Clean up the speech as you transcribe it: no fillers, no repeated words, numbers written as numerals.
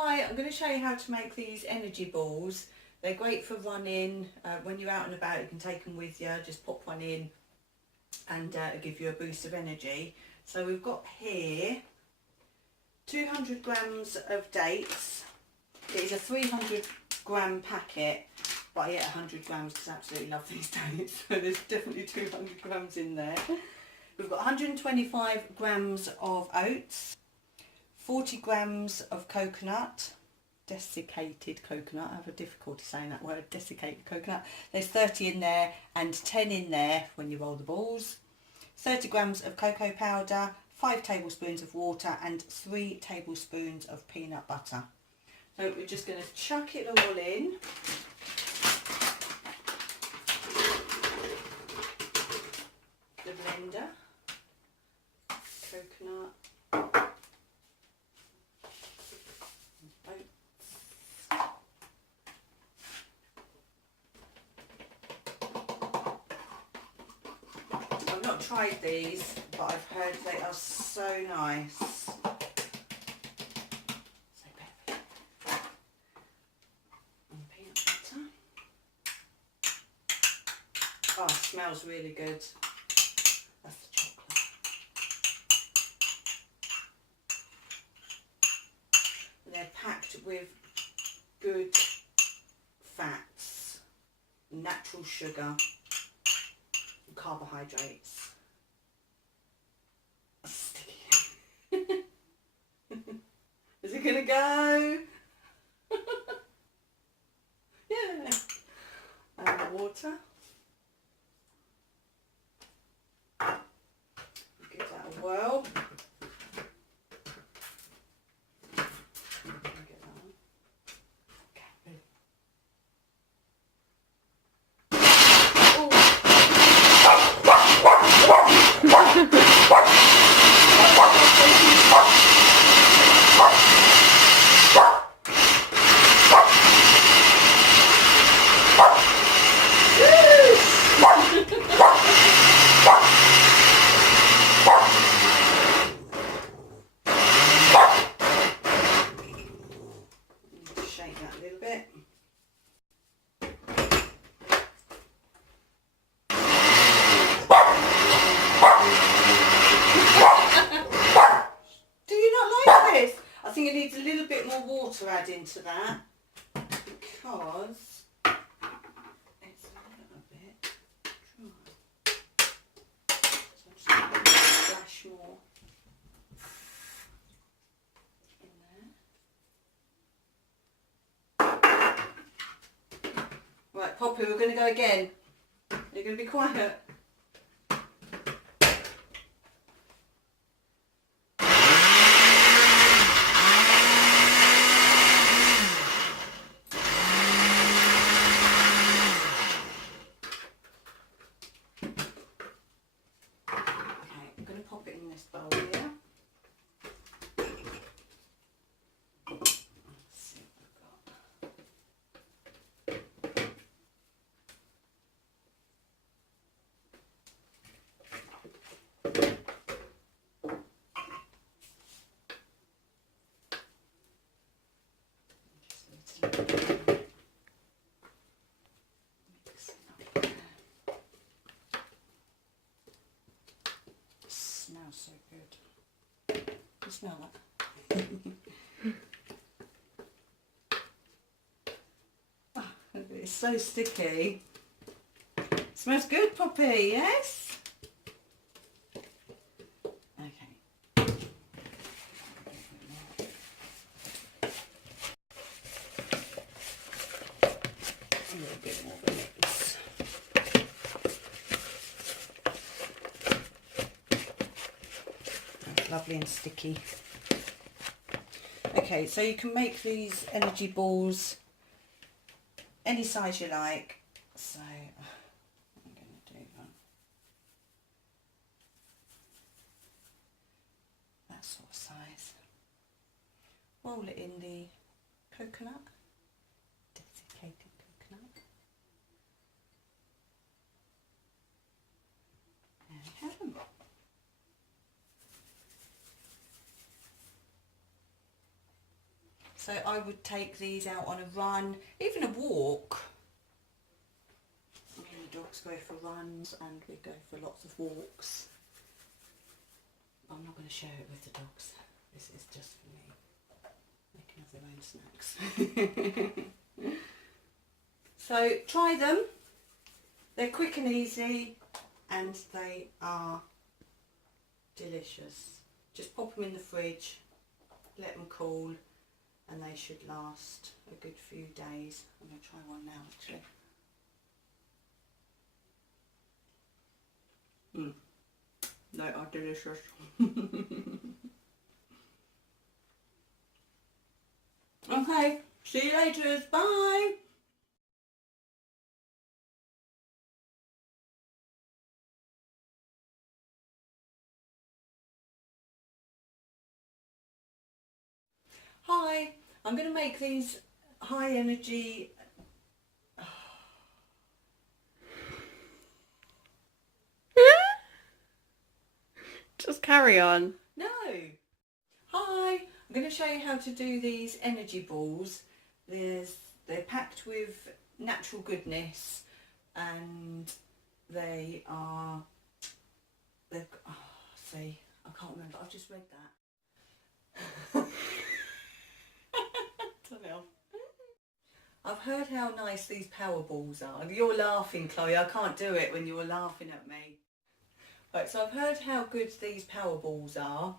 Hi, I'm going to show you how to make these energy balls. They're great for running. When you're out and about, you can take them with you. Just pop one in and it'll give you a boost of energy. So we've got here 200 grams of dates. It is a 300 gram packet, but I eat 100 grams because I absolutely love these dates. So there's definitely 200 grams in there. We've got 125 grams of oats, 40 grams of coconut, desiccated coconut. I have a difficulty saying that word, desiccated coconut. There's 30 in there and 10 in there when you roll the balls. 30 grams of cocoa powder, 5 tablespoons of water and 3 tablespoons of peanut butter. So we're just going to chuck it all in. The blender, coconut, I've not tried these, but I've heard they are so nice. So perfect. And peanut butter. Oh, it smells really good. That's the chocolate. They're packed with good fats, natural sugar, carbohydrates. Sticky. Is it gonna go? Yeah. And the water. Give that a whirl. Get that on. Okay. Shake that a little bit. Do you not like this? I think it needs a little bit more water added to that because it's a little bit dry. So I'm just going to splash more in there. Right, Poppy, we're going to go again. You're going to be quiet. Pop it in this bowl here. Let's see what I've got. Smells so good. You smell that? Oh, it's so sticky. Smells good, Poppy, yes? Okay. A little bit more of this. Lovely and sticky. Okay, so you can make these energy balls any size you like. So I'm going to do that sort of size. Roll it in the coconut, desiccated coconut. There we have them. So I would take these out on a run, even a walk. The dogs go for runs and we go for lots of walks. I'm not going to share it with the dogs. This is just for me. They can have their own snacks. So try them. They're quick and easy and they are delicious. Just pop them in the fridge, let them cool, and they should last a good few days. I'm going to try one now actually. They are delicious. Okay, see you later. Bye. Hi, I'm going to make these high energy. Just carry on. No. Hi, I'm going to show you how to do these energy balls. They're packed with natural goodness, and they are. See, I can't remember. I've just read that. Turn it off. I've heard how nice these power balls are. You're laughing, Chloe. I can't do it when you're laughing at me. Right, so I've heard how good these power balls are.